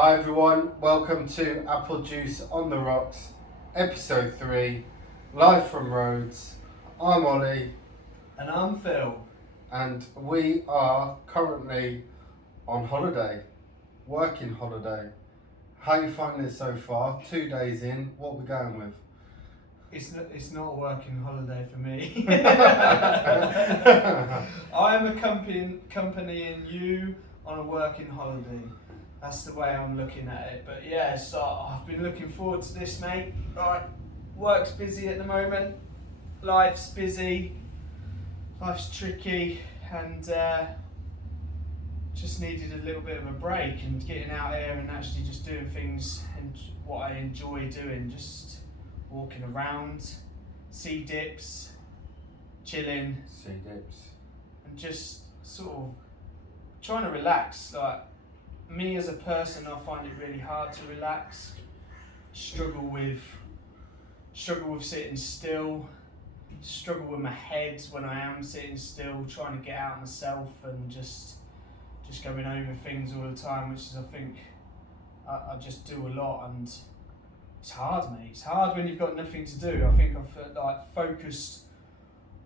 Hi everyone, welcome to Apple Juice on the Rocks, episode 3, live from Rhodes. I'm Ollie. And I'm Phil. And we are currently on holiday, working holiday. How are you finding it so far? 2 days in, what are we going with? It's not a working holiday for me. I am accompanying you on a working holiday. That's the way I'm looking at it. But yeah, so I've been looking forward to this, mate. Right, work's busy at the moment. Life's busy. Life's tricky, and just needed a little bit of a break and getting out here and actually just doing things and what I enjoy doing. Just walking around, sea dips, chilling, and just sort of trying to relax. Like me as a person, I find it really hard to relax. Struggle with sitting still. Struggle with my head when I am sitting still, trying to get out myself and just going over things all the time, which is I think I just do a lot, and it's hard, mate. It's hard when you've got nothing to do. I think I've focused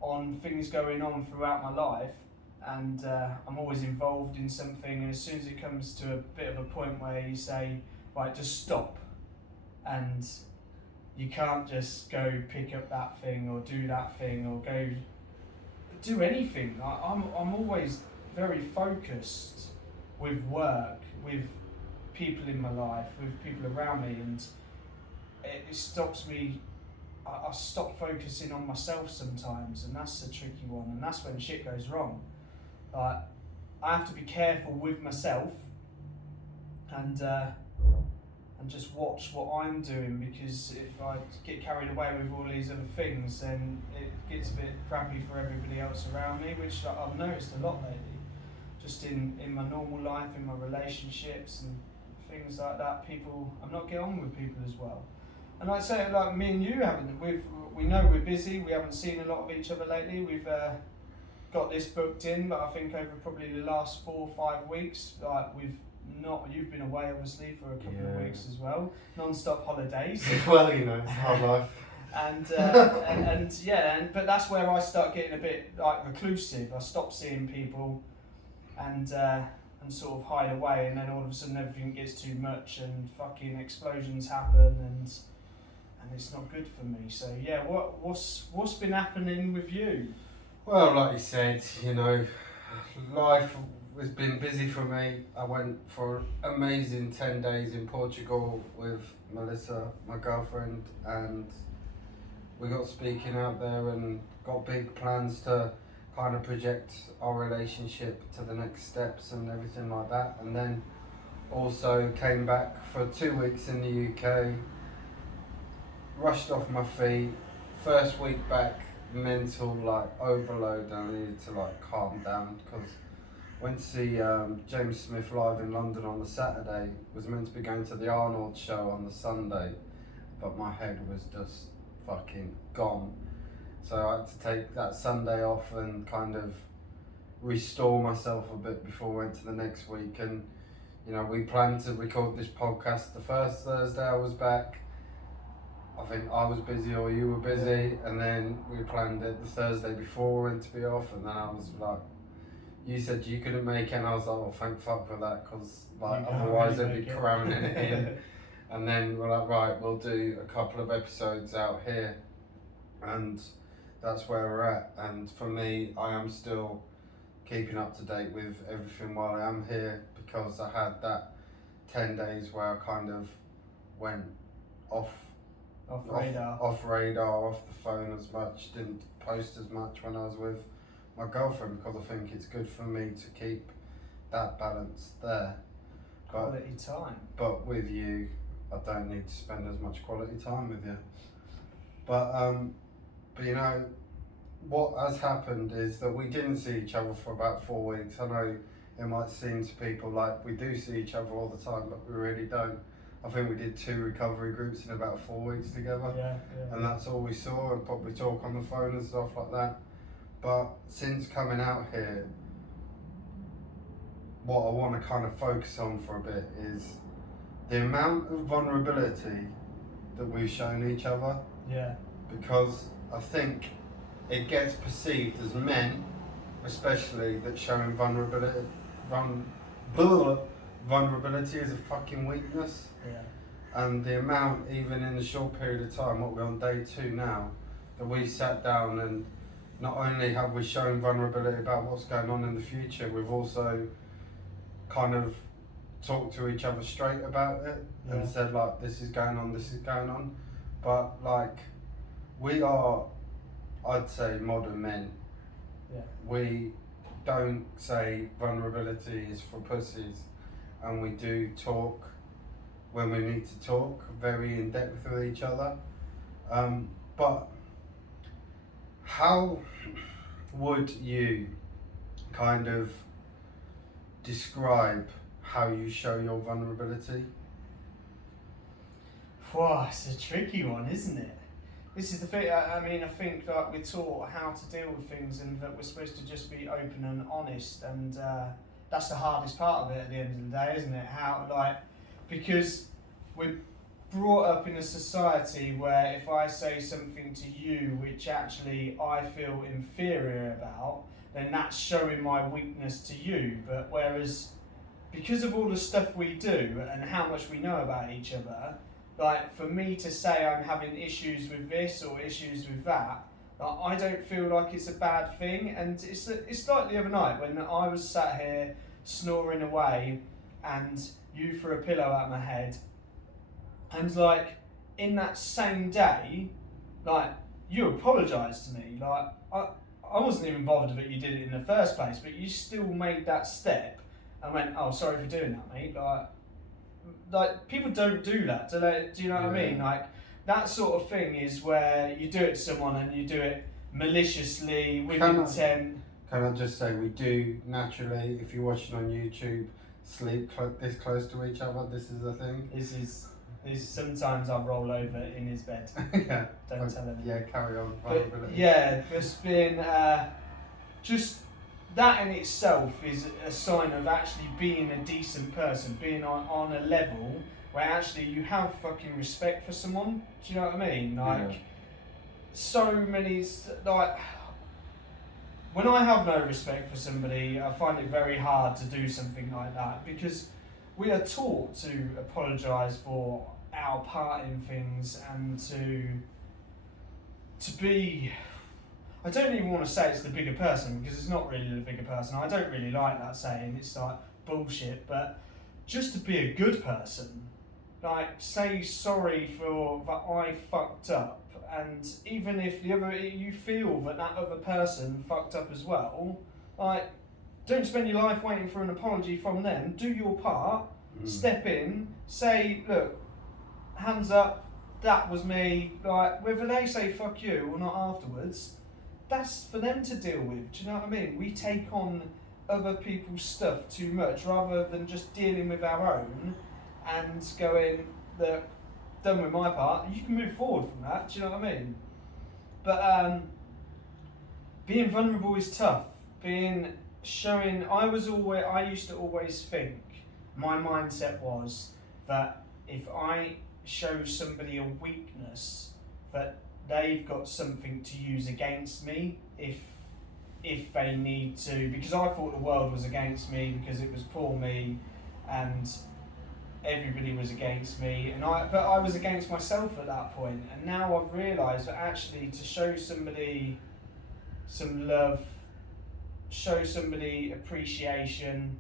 on things going on throughout my life, and I'm always involved in something. And as soon as it comes to a bit of a point where you say, right, just stop, and you can't just go pick up that thing or do that thing or go do anything. I'm always very focused with work, with people in my life, with people around me, and it stops me. I stop focusing on myself sometimes, and that's a tricky one, and that's when shit goes wrong. Like, I have to be careful with myself and just watch what I'm doing, because if I get carried away with all these other things, then it gets a bit crappy for everybody else around me, which I've noticed a lot lately. Just in my normal life, in my relationships and things like that, I'm not getting on with people as well. And I'd say, like, me and you haven't. We know we're busy. We haven't seen a lot of each other lately. We've got this booked in, but I think over probably the last 4 or 5 weeks, like we've not. You've been away obviously for a couple of weeks as well, non-stop holidays. Well, you know, it's hard life. But that's where I start getting a bit like reclusive. I stop seeing people, and sort of hide away, and then all of a sudden everything gets too much, and fucking explosions happen, and it's not good for me. So yeah, what's been happening with you? Well, like you said, you know, life has been busy for me. I went for an amazing 10 days in Portugal with Melissa, my girlfriend, and we got speaking out there and got big plans to kind of project our relationship to the next steps and everything like that. And then also came back for 2 weeks in the UK, rushed off my feet. First week back, mental like overload. I needed to like calm down, because went to see James Smith live in London on the Saturday. Was meant to be going to the Arnold show on the Sunday, but my head was just fucking gone. So I had to take that Sunday off and kind of restore myself a bit before we went to the next week. And you know, we planned to record this podcast the first Thursday I was back. I think I was busy or you were busy, and then we planned it the Thursday before we went to be off, and then I was like, you said you couldn't make it, and I was like, well, thank fuck for that, because like otherwise I'd be cramming it in. And then we're like, right, we'll do a couple of episodes out here, and that's where we're at. And for me, I am still keeping up to date with everything while I am here, because I had that 10 days where I kind of went off radar, off the phone as much, didn't post as much when I was with my girlfriend, because I think it's good for me to keep that balance there. Quality time. But with you, I don't need to spend as much quality time with you. But you know, what has happened is that we didn't see each other for about 4 weeks. I know it might seem to people like we do see each other all the time, but we really don't. I think we did 2 recovery groups in about 4 weeks together. Yeah. And that's all we saw, and probably talk on the phone and stuff like that. But since coming out here, what I want to kind of focus on for a bit is the amount of vulnerability that we've shown each other, Yeah. because I think it gets perceived as men, especially, that showing vulnerability is a fucking weakness. Yeah. And the amount, even in the short period of time, what we're on day 2 now, that we sat down and not only have we shown vulnerability about what's going on in the future, we've also kind of talked to each other straight about it and said, like, this is going on, this is going on. But like, we are, I'd say, modern men. Yeah. We don't say vulnerability is for pussies, and we do talk when we need to talk very in depth with each other. But how would you kind of describe how you show your vulnerability? Wow, it's a tricky one, isn't it? This is the thing. I mean, I think like we're taught how to deal with things, and that we're supposed to just be open and honest, and that's the hardest part of it at the end of the day, isn't it? How, like, because we're brought up in a society where if I say something to you which actually I feel inferior about, then that's showing my weakness to you. But whereas, because of all the stuff we do and how much we know about each other, like, for me to say I'm having issues with this or issues with that, like, I don't feel like it's a bad thing. And it's like the other night when I was sat here snoring away and you threw a pillow at my head, and like, in that same day, like, you apologised to me. Like, I wasn't even bothered that you did it in the first place, but you still made that step and went, oh, sorry for doing that, mate. Like people don't do that, do they? Do you know what I mean? Like, that sort of thing is where you do it to someone and you do it maliciously with intent. Can I just say, we do naturally, if you're watching on YouTube, sleep this close to each other. This is the thing. This is sometimes I roll over in his bed. Yeah. Don't tell him. Yeah, carry on. But yeah, there's been just that in itself is a sign of actually being a decent person, being on a level where actually you have fucking respect for someone. Do you know what I mean? Like, so many, like, when I have no respect for somebody, I find it very hard to do something like that, because we are taught to apologise for our part in things and to be, I don't even want to say it's the bigger person, because it's not really the bigger person. I don't really like that saying, it's like bullshit, but just to be a good person, like, say sorry for that I fucked up, and even if you feel that other person fucked up as well, like, don't spend your life waiting for an apology from them. Do your part, step in, say, look, hands up, that was me. Like, whether they say fuck you or not afterwards, that's for them to deal with. Do you know what I mean? We take on other people's stuff too much rather than just dealing with our own and going, look, done with my part. You can move forward from that. Do you know what I mean? But being vulnerable is tough. I used to always think, my mindset was that if I show somebody a weakness, that they've got something to use against me if they need to, because I thought the world was against me because it was poor me and everybody was against me, but I was against myself at that point. And now I've realised that actually to show somebody some love, show somebody appreciation,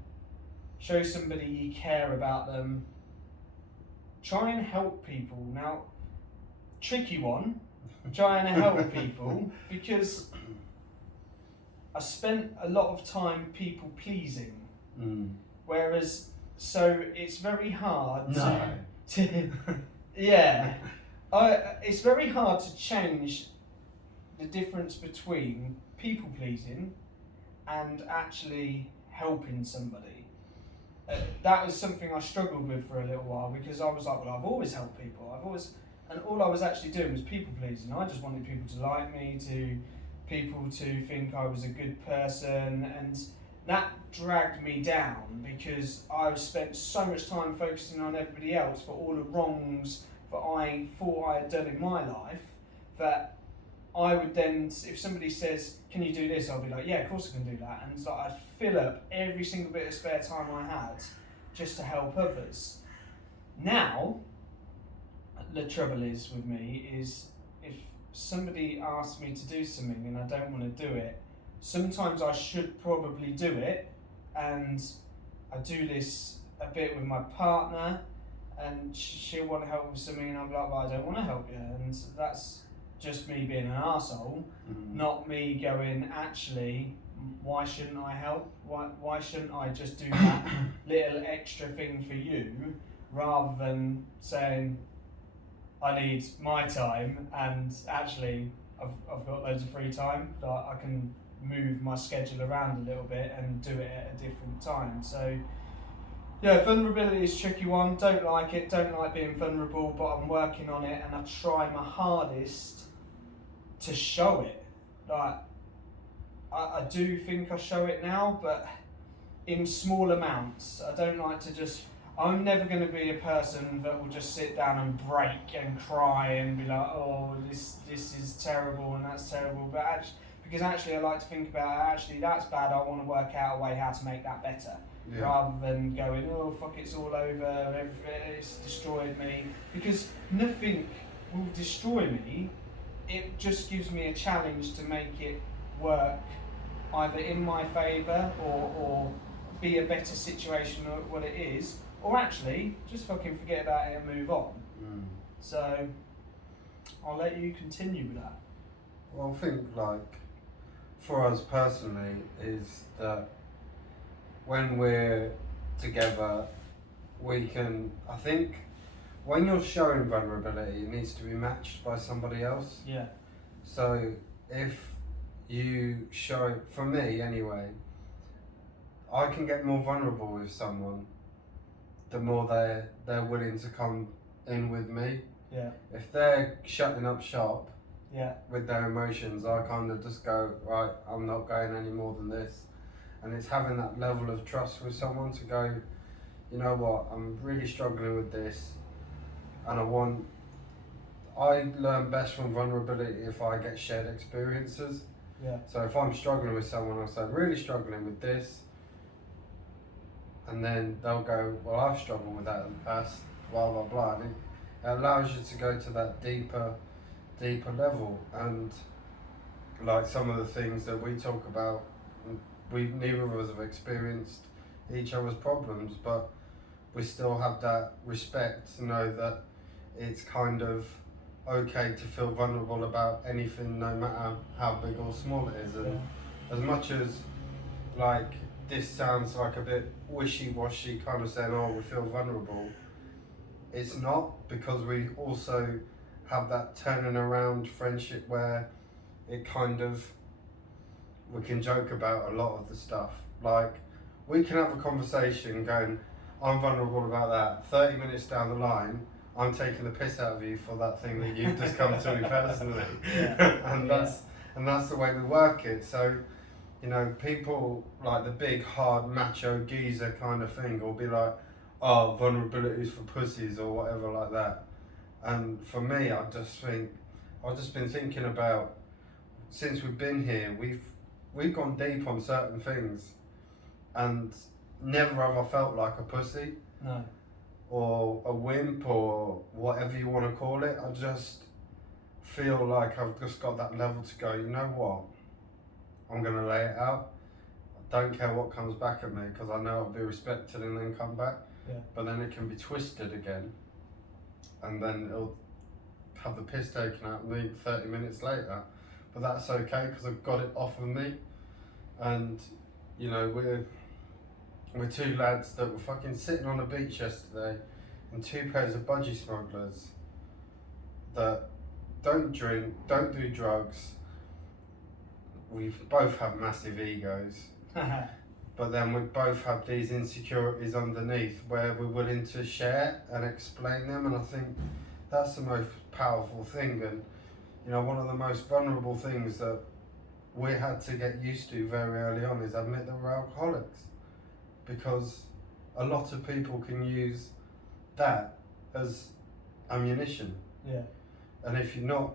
show somebody you care about them, try and help people. Now, tricky one, trying to help people, because I spent a lot of time people pleasing, whereas, so it's very hard to yeah, it's very hard to change the difference between people pleasing and actually helping somebody. That was something I struggled with for a little while, because I was like, well, I've always helped people. And all I was actually doing was people pleasing. I just wanted people to like me, people to think I was a good person, and that dragged me down because I spent so much time focusing on everybody else for all the wrongs that I thought I had done in my life, that I would then, if somebody says, can you do this? I'll be like, yeah, of course I can do that. And so I'd fill up every single bit of spare time I had just to help others. Now, the trouble is with me is if somebody asks me to do something and I don't want to do it, sometimes I should probably do it, and I do this a bit with my partner, and she'll want to help with something, and I'm like, well, I don't want to help you, and that's just me being an arsehole, not me going, actually, why shouldn't I help? Why shouldn't I just do that little extra thing for you, rather than saying, I need my time, and actually, I've got loads of free time, that I can move my schedule around a little bit and do it at a different time. So yeah, vulnerability is a tricky one. Don't like it, don't like being vulnerable, but I'm working on it, and I try my hardest to show it. Like, I do think I show it now, but in small amounts. I don't like to just, I'm never going to be a person that will just sit down and break and cry and be like, oh, this is terrible and that's terrible, but actually I like to think about, actually that's bad, I want to work out a way how to make that better, rather than going, oh fuck, it's all over, it's destroyed me, because nothing will destroy me. It just gives me a challenge to make it work either in my favour or be a better situation than what it is, or actually just fucking forget about it and move on. So I'll let you continue with that. Well, I think, like, for us personally, is that when we're together, we can, I think, when you're showing vulnerability, it needs to be matched by somebody else. Yeah. So if you show, for me anyway, I can get more vulnerable with someone the more they're willing to come in with me. Yeah. If they're shutting up shop, yeah, with their emotions, I kind of just go, right, I'm not going any more than this. And it's having that level of trust with someone to go, you know what, I'm really struggling with this, and I learn best from vulnerability if I get shared experiences. Yeah. So if I'm struggling with someone, I'll say, really struggling with this, and then they'll go, well, I've struggled with that in the past, blah, blah, blah. And it allows you to go to that deeper level. And like some of the things that we talk about, neither of us have experienced each other's problems, but we still have that respect to know that it's kind of okay to feel vulnerable about anything, no matter how big or small it is. And as much as, like, this sounds like a bit wishy-washy, kind of saying, oh, we feel vulnerable, it's not, because we also have that turning around friendship where it kind of, we can joke about a lot of the stuff. Like, we can have a conversation going, I'm vulnerable about that. 30 minutes down the line, I'm taking the piss out of you for that thing that you've just come to me personally. and that's the way we work it. So, you know, people like the big hard macho geezer kind of thing will be like, oh, vulnerability is for pussies or whatever like that. And for me, I've just been thinking about, since we've been here, we've gone deep on certain things, and never have I felt like a pussy. No. Or a wimp, or whatever you want to call it. I just feel like I've just got that level to go, you know what, I'm going to lay it out. I don't care what comes back at me, because I know I'll be respected and then come back. Yeah. But then it can be twisted again, and then it'll have the piss taken out of me 30 minutes later. But that's okay, because I've got it off of me. And, you know, we're two lads that were fucking sitting on a beach yesterday in 2 pairs of budgie smugglers that don't drink, don't do drugs. We both have massive egos, but then we both have these insecurities underneath where we're willing to share and explain them. And I think that's the most powerful thing. And, you know, one of the most vulnerable things that we had to get used to very early on is admit that we're alcoholics, because a lot of people can use that as ammunition. Yeah. And if you're not,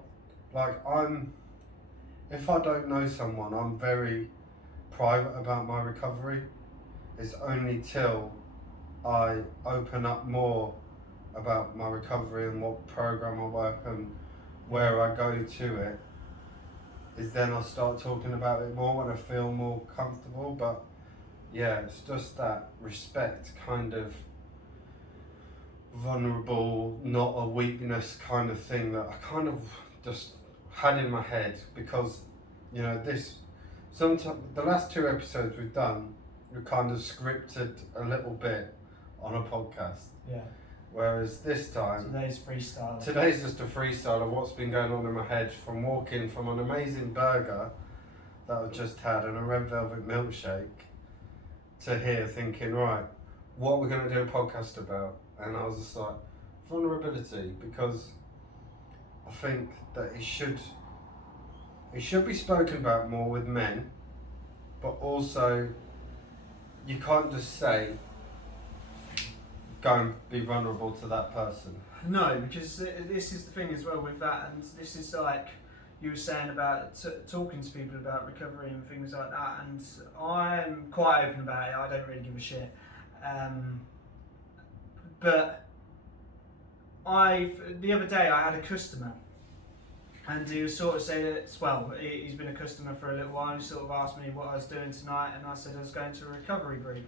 like if I don't know someone, I'm very private about my recovery. It's only till I open up more about my recovery and what program I work and where I go to it, is then I start talking about it more when I feel more comfortable. But yeah, it's just that respect, kind of vulnerable, not a weakness kind of thing that I kind of just had in my head, because you know sometimes the last 2 episodes we've done, we kind of scripted a little bit on a podcast. Yeah. Whereas this time, Today's freestyle. Today's just a freestyle of what's been going on in my head from walking from an amazing burger that I've just had and a red velvet milkshake to here thinking, right, what are we going to do a podcast about? And I was just like, vulnerability, because I think that it should be spoken about more with men, but also you can't just say, go and be vulnerable to that person. No, because this is the thing as well with that, and this is like you were saying about talking to people about recovery and things like that, and I'm quite open about it. I don't really give a shit. But the other day I had a customer, and he was sort of saying that, well, he's been a customer for a little while, and he sort of asked me what I was doing tonight, and I said I was going to a recovery group,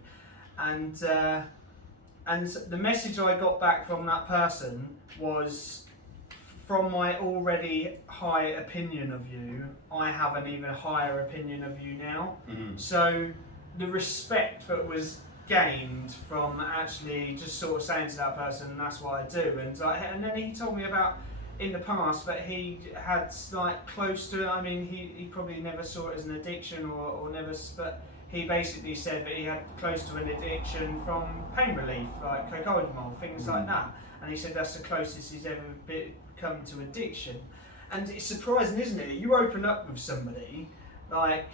and the message I got back from that person was, from my already high opinion of you, I have an even higher opinion of you now. Mm-hmm. So the respect that was gained from actually just sort of saying to that person, that's what I do. And then he told me about in the past that he had like close to it. I mean, he probably never saw it as an addiction or never, but he basically said that he had close to an addiction from pain relief, like cocodamol, things like that. And he said that's the closest he's ever come to addiction. And it's surprising, isn't it? You open up with somebody, like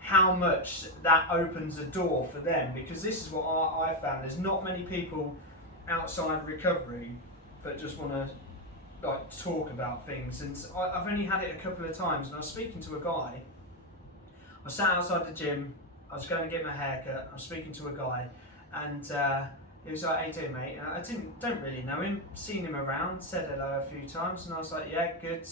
how much that opens a door for them, because this is what I found. There's not many people outside recovery that just want to like talk about things. And I've only had it a couple of times, and I was speaking to a guy. I sat outside the gym. I was going to get my hair cut. I was speaking to a guy, and he was like, "How you doing, mate?" And I don't really know him. Seen him around, said hello a few times, and I was like, "Yeah, good.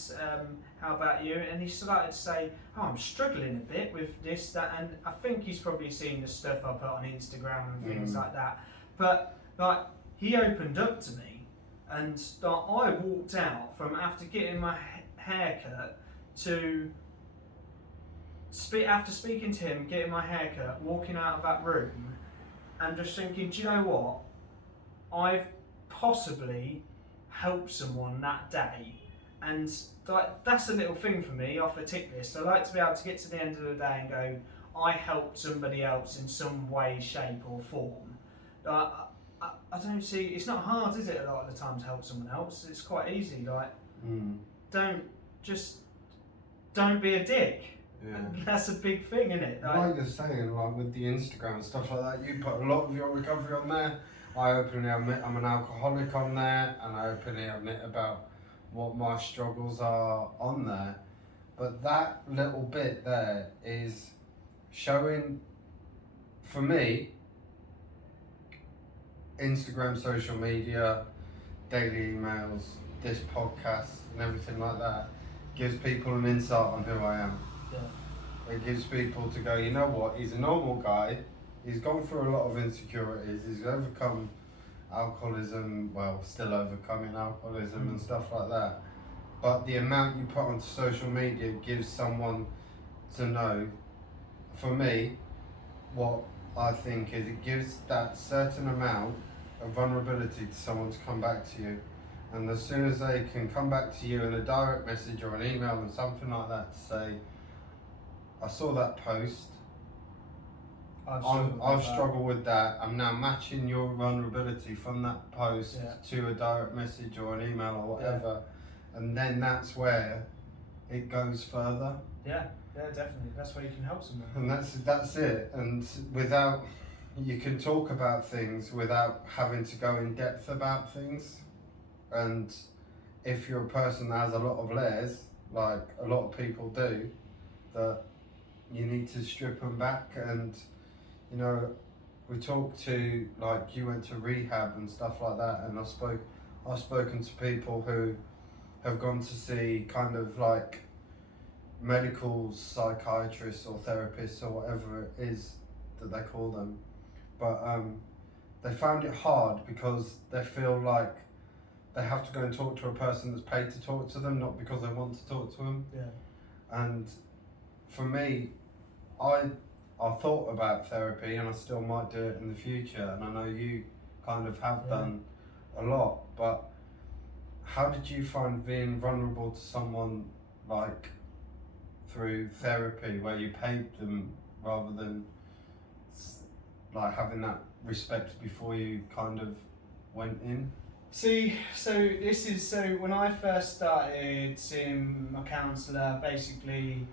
How about you?" And he started to say, "Oh, I'm struggling a bit with this, that," and I think he's probably seen the stuff I put on Instagram and things like that. But like, he opened up to me, and like, I walked out from after getting my hair cut to. After speaking to him, getting my hair cut, walking out of that room, and just thinking, do you know what? I've possibly helped someone that day, and that's a little thing for me off a tick list. I like to be able to get to the end of the day and go, I helped somebody else in some way, shape, or form. I don't see. It's not hard, is it? A lot of the time to help someone else, it's quite easy. Like, don't be a dick. Yeah. That's a big thing, isn't it? Like you're saying, like with the Instagram and stuff like that, you put a lot of your recovery on there. I openly admit I'm an alcoholic on there, and I openly admit about what my struggles are on there. But that little bit there is showing, for me, Instagram, social media, daily emails, this podcast and everything like that gives people an insight on who I am. Yeah. It gives people to go, you know what, he's a normal guy, he's gone through a lot of insecurities, he's overcome alcoholism, well, still overcoming alcoholism and stuff like that. But the amount you put onto social media gives someone to know, for me, what I think is it gives that certain amount of vulnerability to someone to come back to you. And as soon as they can come back to you in a direct message or an email and something like that to say, I saw that post, I've struggled with that, I'm now matching your vulnerability from that post to a direct message or an email or whatever, and then that's where it goes further. Yeah. Yeah, definitely. That's where you can help someone. And that's it. And without, you can talk about things without having to go in depth about things. And if you're a person that has a lot of layers, like a lot of people do, that you need to strip them back. And you know, we talked to, like, you went to rehab and stuff like that, and I've spoken to people who have gone to see kind of like medical psychiatrists or therapists or whatever it is that they call them, but they found it hard because they feel like they have to go and talk to a person that's paid to talk to them, not because they want to talk to them. Yeah. And for me, I thought about therapy, and I still might do it in the future, and I know you kind of have done a lot, but how did you find being vulnerable to someone like through therapy, where you paid them rather than like having that respect before you kind of went in? See, so when I first started seeing my counsellor, basically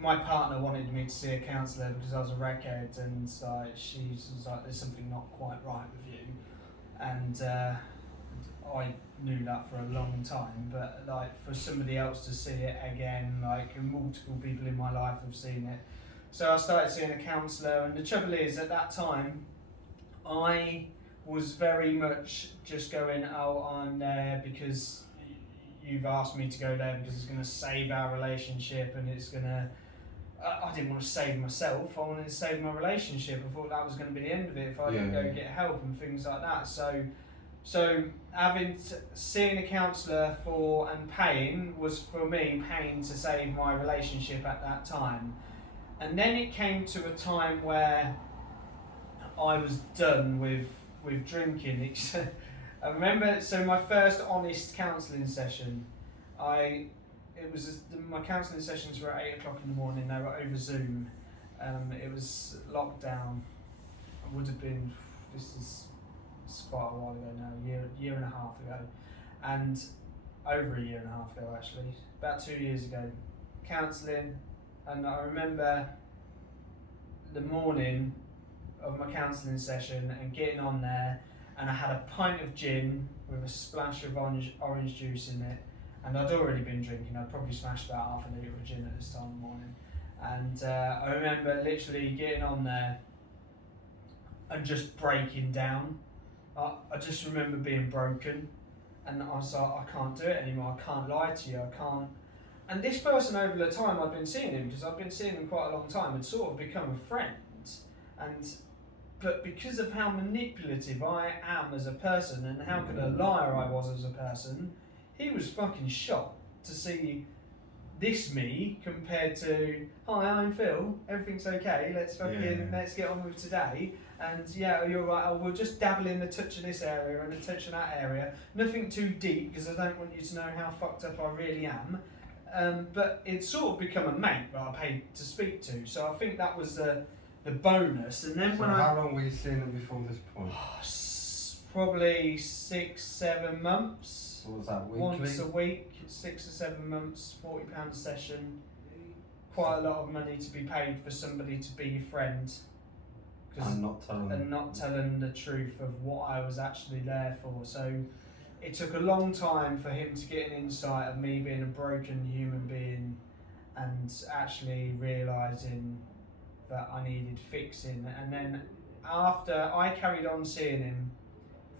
my partner wanted me to see a counsellor because I was a wreckhead, and she was like, "There's something not quite right with you," and I knew that for a long time. But like for somebody else to see it again, like multiple people in my life have seen it, so I started seeing a counsellor. And the trouble is, at that time, I was very much just going, "Oh, I'm there because you've asked me to go there because it's going to save our relationship, and it's going to." I didn't want to save myself. I wanted to save my relationship. I thought that was going to be the end of it if I didn't go get help and things like that. So seeing a counsellor and paying was for me paying to save my relationship at that time. And then it came to a time where I was done with drinking. I remember, so my first honest counselling session, my counselling sessions were at 8 o'clock in the morning. They were over Zoom. It was lockdown. It would have been, it's quite a while ago now, year and a half ago, and over a year and a half ago actually, about 2 years ago, counselling. And I remember the morning of my counselling session and getting on there, and I had a pint of gin with a splash of orange juice in it, and I'd already been drinking. I'd probably smashed about half a litre of gin at this time of the morning, and I remember literally getting on there and just breaking down. I just remember being broken, and I was like, I can't do it anymore, I can't lie to you, I can't. And this person, over the time I'd been seeing him, because I'd been seeing him quite a long time, had sort of become a friend. But because of how manipulative I am as a person and how good a liar I was as a person, he was fucking shocked to see this me compared to, "Hi, I'm Phil, everything's okay, let's get on with today. And yeah, you're right, we'll just dabble in a touch of this area and a touch of that area. Nothing too deep, because I don't want you to know how fucked up I really am." But it's sort of become a mate that I paid to speak to. So I think that was the bonus. And then how long were you seeing them before this point? Probably 6-7 months. What was that, weekly? Once a week, 6 or 7 months, £40 a session. Quite a lot of money to be paid for somebody to be your friend. And not telling the truth of what I was actually there for. So it took a long time for him to get an insight of me being a broken human being, and actually realising that I needed fixing. And then after, I carried on seeing him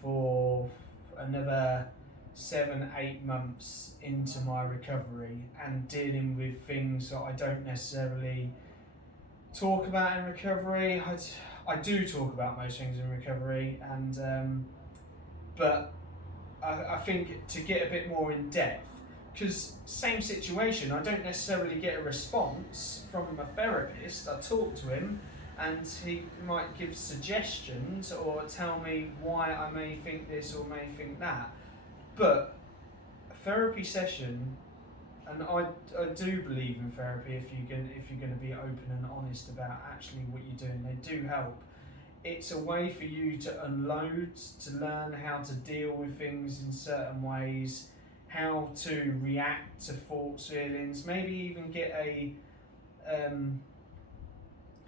for another 7-8 months into my recovery, and dealing with things that I don't necessarily talk about in recovery. I do talk about most things in recovery, and but I think to get a bit more in depth, because same situation, I don't necessarily get a response from a therapist. I talk to him and he might give suggestions or tell me why I may think this or may think that, but a therapy session, and I do believe in therapy if you're going to be open and honest about actually what you're doing, they do help. It's a way for you to unload, to learn how to deal with things in certain ways, how to react to thoughts, feelings, maybe even get a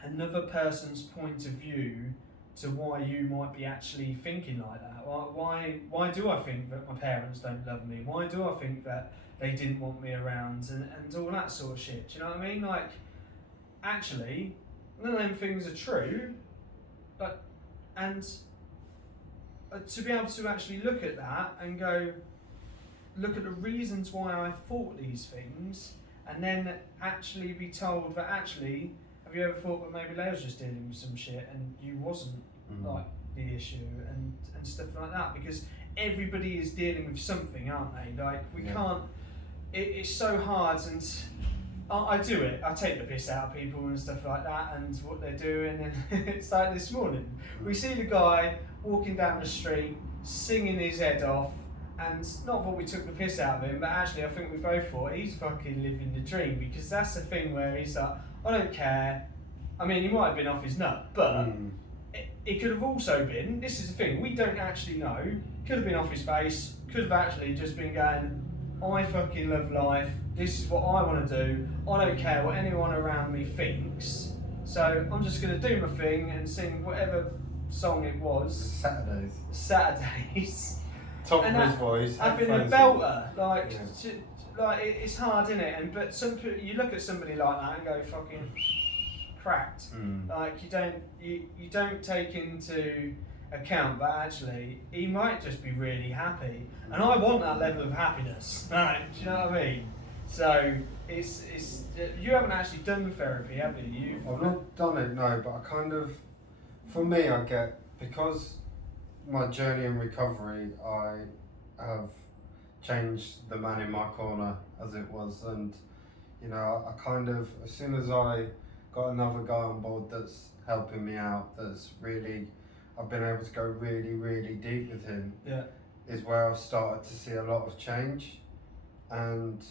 another person's point of view to why you might be actually thinking like that. Why do I think that my parents don't love me? Why do I think that they didn't want me around and all that sort of shit? Do you know what I mean? Like, actually, none of them things are true, but and to be able to actually look at that and go, look at the reasons why I thought these things, and then actually be told that actually, have you ever thought that maybe they was just dealing with some shit and you wasn't like the issue and stuff like that? Because everybody is dealing with something, aren't they? Like, we can't. It's so hard, and I do it. I take the piss out of people and stuff like that, and what they're doing. And it's like this morning, we see the guy walking down the street, singing his head off, and not that we took the piss out of him, but actually I think we both thought he's fucking living the dream, because that's the thing where he's like, I don't care. I mean, he might have been off his nut, but it could have also been, this is the thing, we don't actually know, could have been off his face, could have actually just been going, I fucking love life, this is what I want to do, I don't care what anyone around me thinks, so I'm just going to do my thing and sing whatever song it was. Saturdays. Top of his voice. Having a belter, like, it's hard, isn't it? And but some people, you look at somebody like that and go fucking cracked. Like, you don't take into account that actually he might just be really happy, and I want that level of happiness. Right? Do you know what I mean? So it's you haven't actually done therapy, have you? I've not done it, no, but I kind of, for me, I get, because my journey in recovery, I have changed the man in my corner, as it was, and you know, I kind of, as soon as I got another guy on board that's helping me out, that's really, I've been able to go really, really deep with him, is where I've started to see a lot of change. And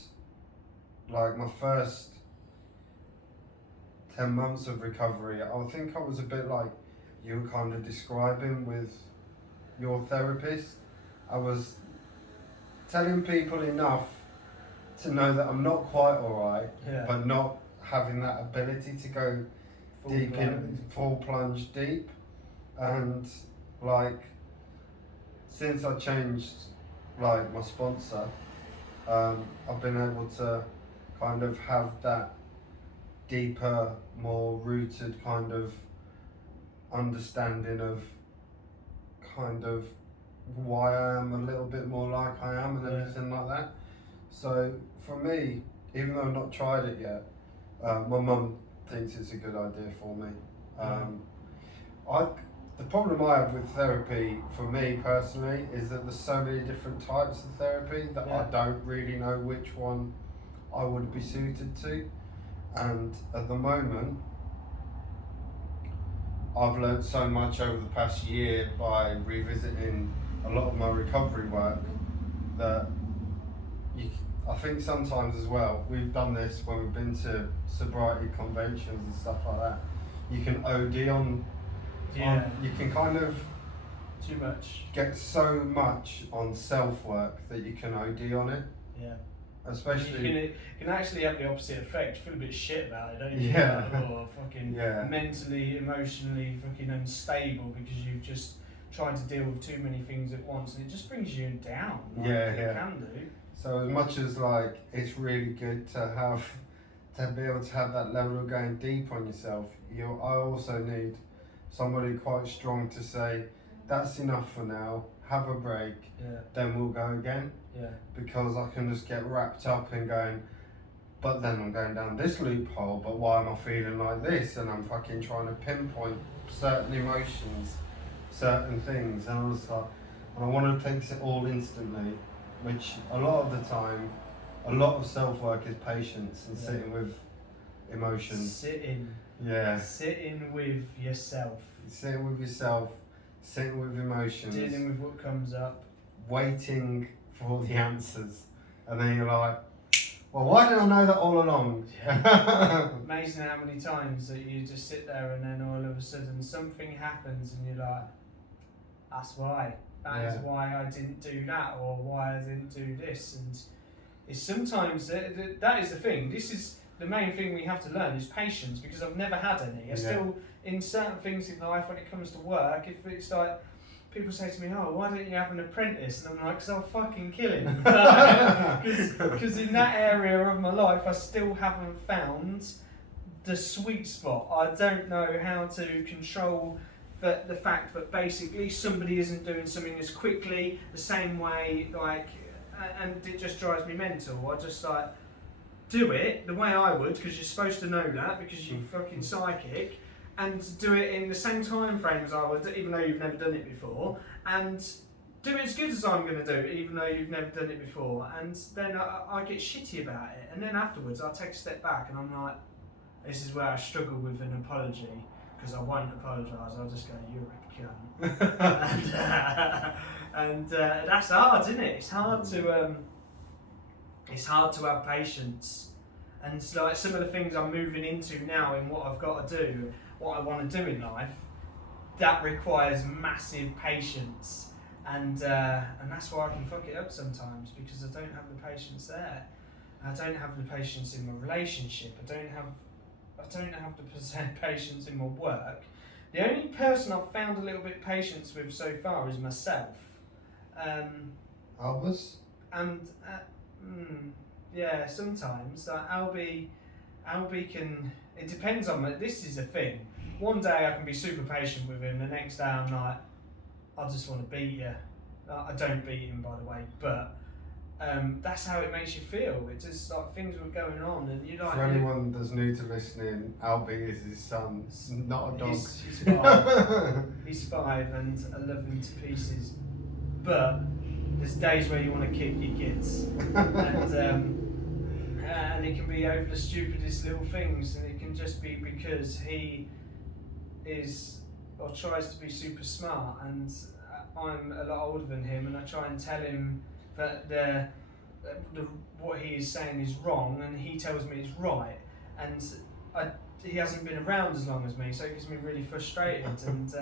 like my first 10 months of recovery, I think I was a bit like you were kind of describing with your therapist. I was telling people enough to know that I'm not quite alright, but not having that ability to go full plunge deep. And like, since I changed like my sponsor, I've been able to kind of have that deeper, more rooted kind of understanding of kind of why I am a little bit more like I am and everything like that. So for me, even though I've not tried it yet, my mum thinks it's a good idea for me. The problem I have with therapy, for me personally, is that there's so many different types of therapy that I don't really know which one I would be suited to. And at the moment, I've learned so much over the past year by revisiting a lot of my recovery work that I think sometimes as well, we've done this when we've been to sobriety conventions and stuff like that, you can OD on, you can kind of too much, get so much on self-work that you can OD on it. Especially, you can actually have the opposite effect. You feel a bit shit about it, don't you? Or fucking mentally, emotionally fucking unstable because you've just tried to deal with too many things at once, and it just brings you down. Like, it can do. So as much as like it's really good to be able to have that level of going deep on yourself, I also need somebody quite strong to say, that's enough for now, have a break, then we'll go again. Because I can just get wrapped up in going, but then I'm going down this loophole, but why am I feeling like this? And I'm fucking trying to pinpoint certain emotions, certain things, and I was like, and I want to fix it all instantly, which a lot of the time, a lot of self-work is patience and sitting with emotions. Sitting with yourself. Sitting with yourself, sitting with emotions. Dealing with what comes up. Waiting for all the answers. And then you're like, well, why didn't I know that all along? Amazing how many times that you just sit there and then all of a sudden something happens and you're like, that's why. That is why I didn't do that, or why I didn't do this. And it's sometimes that is the thing. This is the main thing we have to learn is patience, because I've never had any. I still, in certain things in life, when it comes to work, if it's like, people say to me, "Oh, why don't you have an apprentice?" And I'm like, "Because I'll fucking kill him." Because in that area of my life, I still haven't found the sweet spot. I don't know how to control the fact that basically somebody isn't doing something as quickly, the same way, like, and it just drives me mental. I just like do it the way I would, because you're supposed to know that, because you're fucking psychic, and do it in the same time frame as I would, even though you've never done it before, and do it as good as I'm going to do, even though you've never done it before. And then I get shitty about it, and then afterwards I take a step back and I'm like, this is where I struggle with an apology, because I won't apologise. I'll just go, "You're a cunt." and that's hard, isn't it? It's hard to have patience. And like some of the things I'm moving into now in what I've got to do, what I want to do in life, that requires massive patience. And that's why I can fuck it up sometimes, because I don't have the patience there. I don't have the patience in my relationship. I don't have the patience in my work. The only person I've found a little bit patience with so far is myself. Albus? And yeah, sometimes like Albie can. It depends on this is the thing. One day I can be super patient with him. The next day I'm like, I just want to beat you. I don't beat him, by the way, but that's how it makes you feel. It's just like things were going on, and you like. For anyone that's new to listening, Albie is his son. It's not a dog. He's 5. He's 5, and I love him to pieces. But there's days where you want to kick your kids, and it can be over the stupidest little things, and it can just be because he is or tries to be super smart, and I'm a lot older than him, and I try and tell him that what he is saying is wrong, and he tells me it's right, and he hasn't been around as long as me, so it gets me really frustrated, and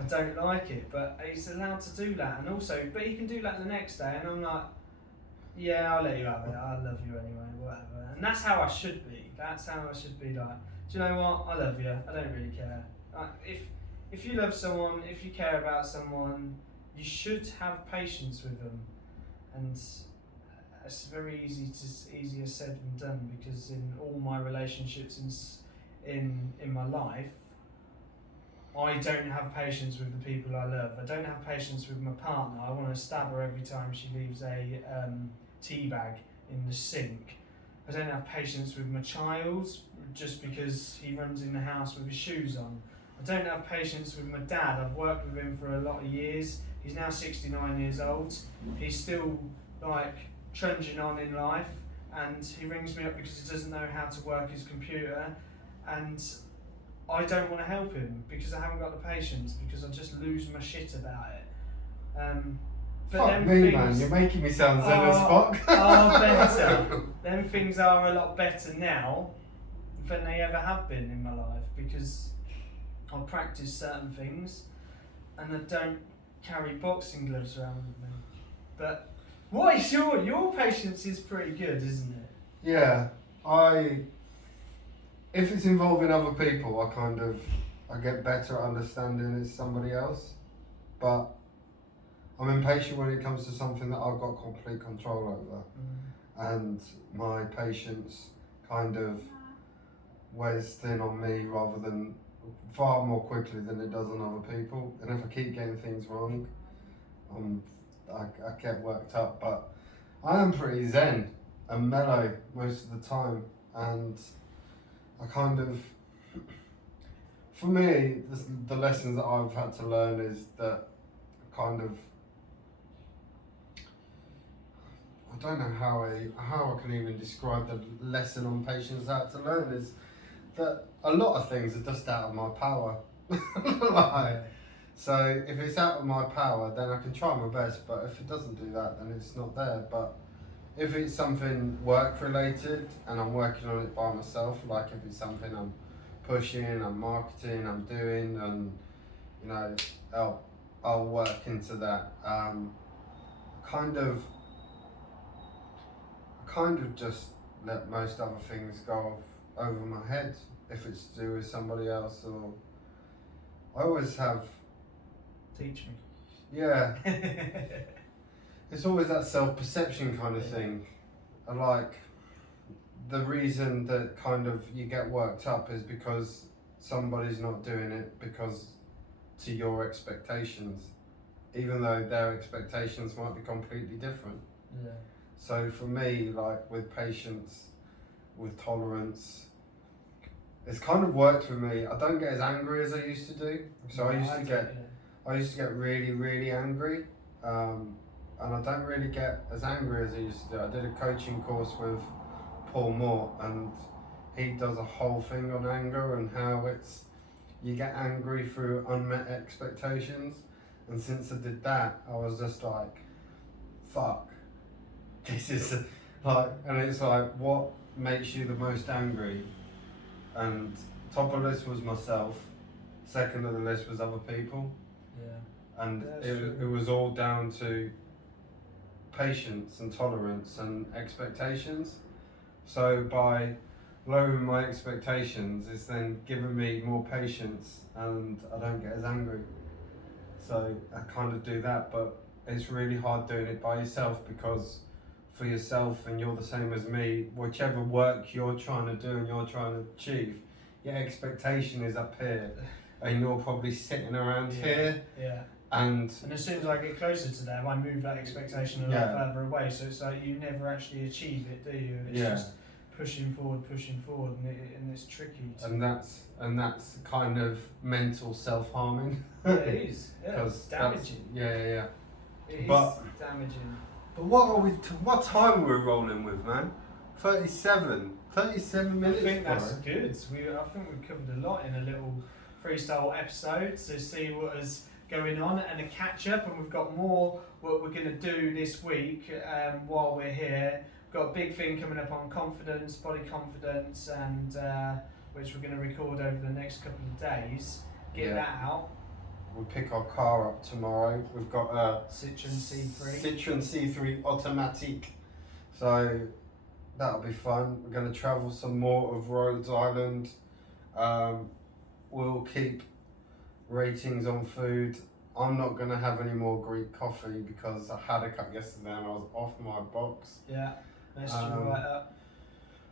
I don't like it, but he's allowed to do that, and also, but he can do that the next day, and I'm like, yeah, I'll let you have it, I love you anyway, whatever, and that's how I should be. That's how I should be. Like, do you know what, I love you, I don't really care. Like, if you love someone, if you care about someone, you should have patience with them, and it's very easier said than done, because in all my relationships in my life, I don't have patience with the people I love. I don't have patience with my partner. I want to stab her every time she leaves a tea bag in the sink. I don't have patience with my child just because he runs in the house with his shoes on. I don't have patience with my dad. I've worked with him for a lot of years. He's now 69 years old. He's still like trudging on in life, and he rings me up because he doesn't know how to work his computer, and I don't want to help him because I haven't got the patience, because I just lose my shit about it. But fuck me, man, you're making me sound zen as fuck. Are better. Them things are a lot better now than they ever have been in my life, because I practice certain things and I don't carry boxing gloves around with me. But what is your patience is pretty good, isn't it? Yeah, if it's involving other people, I get better at understanding it's somebody else, but I'm impatient when it comes to something that I've got complete control over, and my patience kind of wears thin on me rather than far more quickly than it does on other people. And if I keep getting things wrong, I get worked up. But I am pretty zen and mellow most of the time, and I kind of, for me, the lessons that I've had to learn is that kind of, I don't know how I can even describe the lesson on patience I had to learn, is that a lot of things are just out of my power. So if it's out of my power, then I can try my best, but if it doesn't do that, then it's not there. But if it's something work related and I'm working on it by myself, like if it's something I'm pushing, I'm marketing, I'm doing, and I'll work into that. Kind of just let most other things go off over my head if it's to do with somebody else, or I always have. Teach me. Yeah. It's always that self-perception kind of thing. I like the reason that kind of you get worked up is because somebody's not doing it because to your expectations, even though their expectations might be completely different. Yeah. So for me, like with patience, with tolerance, it's kind of worked for me. I don't get as angry as I used to do. So I used to get really, really angry. And I don't really get as angry as I used to do. I did a coaching course with Paul Moore, and he does a whole thing on anger and how it's you get angry through unmet expectations. And since I did that, I was just like, fuck, this is like, and it's like, what makes you the most angry? And top of the list was myself, second of the list was other people. Yeah. And That's it was all down to patience and tolerance and expectations. So by lowering my expectations, it's then giving me more patience and I don't get as angry. So I kind of do that, but it's really hard doing it by yourself because for yourself, and you're the same as me, whichever work you're trying to do and you're trying to achieve, your expectation is up here and you're probably sitting around here. Yeah. And as soon as I get closer to them, I move that expectation a lot further away. So it's like you never actually achieve it, do you? It's just pushing forward, and it's tricky. And that's kind of mental self-harming. Yeah, it is. Yeah, it's damaging. Yeah. It is damaging. But what time are we rolling with, man? 37 minutes. I think that's good. I think we've covered a lot in a little freestyle episode to see what is going on and a catch up, and we've got more what we're going to do this week while we're here. We've got a big thing coming up on confidence, body confidence, and which we're going to record over the next couple of days. Get that out. We'll pick our car up tomorrow. We've got a Citroen C3 Automatic, so that'll be fun. We're going to travel some more of Rhodes Island. We'll keep ratings on food. I'm not going to have any more Greek coffee because I had a cup yesterday and I was off my box. Yeah, messed you right up.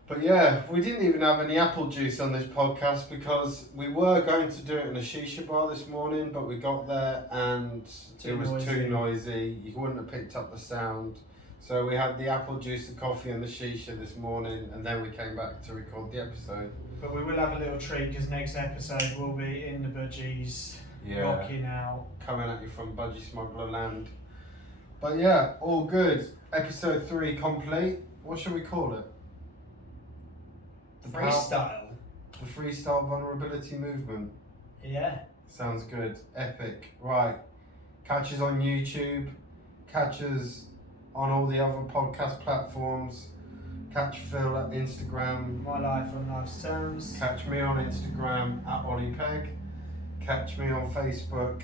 But yeah, we didn't even have any apple juice on this podcast because we were going to do it in a shisha bar this morning, but we got there and it was too noisy. You wouldn't have picked up the sound. So we had the apple juice, the coffee and the shisha this morning, and then we came back to record the episode. But we will have a little treat because next episode will be in the budgies, rocking out. Coming at you from Budgie Smuggler Land. But yeah, all good. Episode 3 complete. What should we call it? Freestyle. The freestyle vulnerability movement. Yeah. Sounds good. Epic. Right. Catch us on YouTube. Catch us on all the other podcast platforms. Catch Phil at Instagram. My Life on Life's Terms. Catch me on Instagram at Ollie Peg. Catch me on Facebook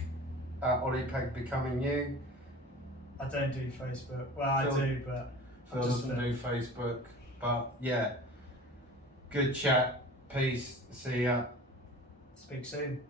at Ollie Peg Becoming You. I don't do Facebook. Well, Phil, I do, but Phil doesn't do Facebook. But yeah. Good chat. Peace. See ya. Speak soon.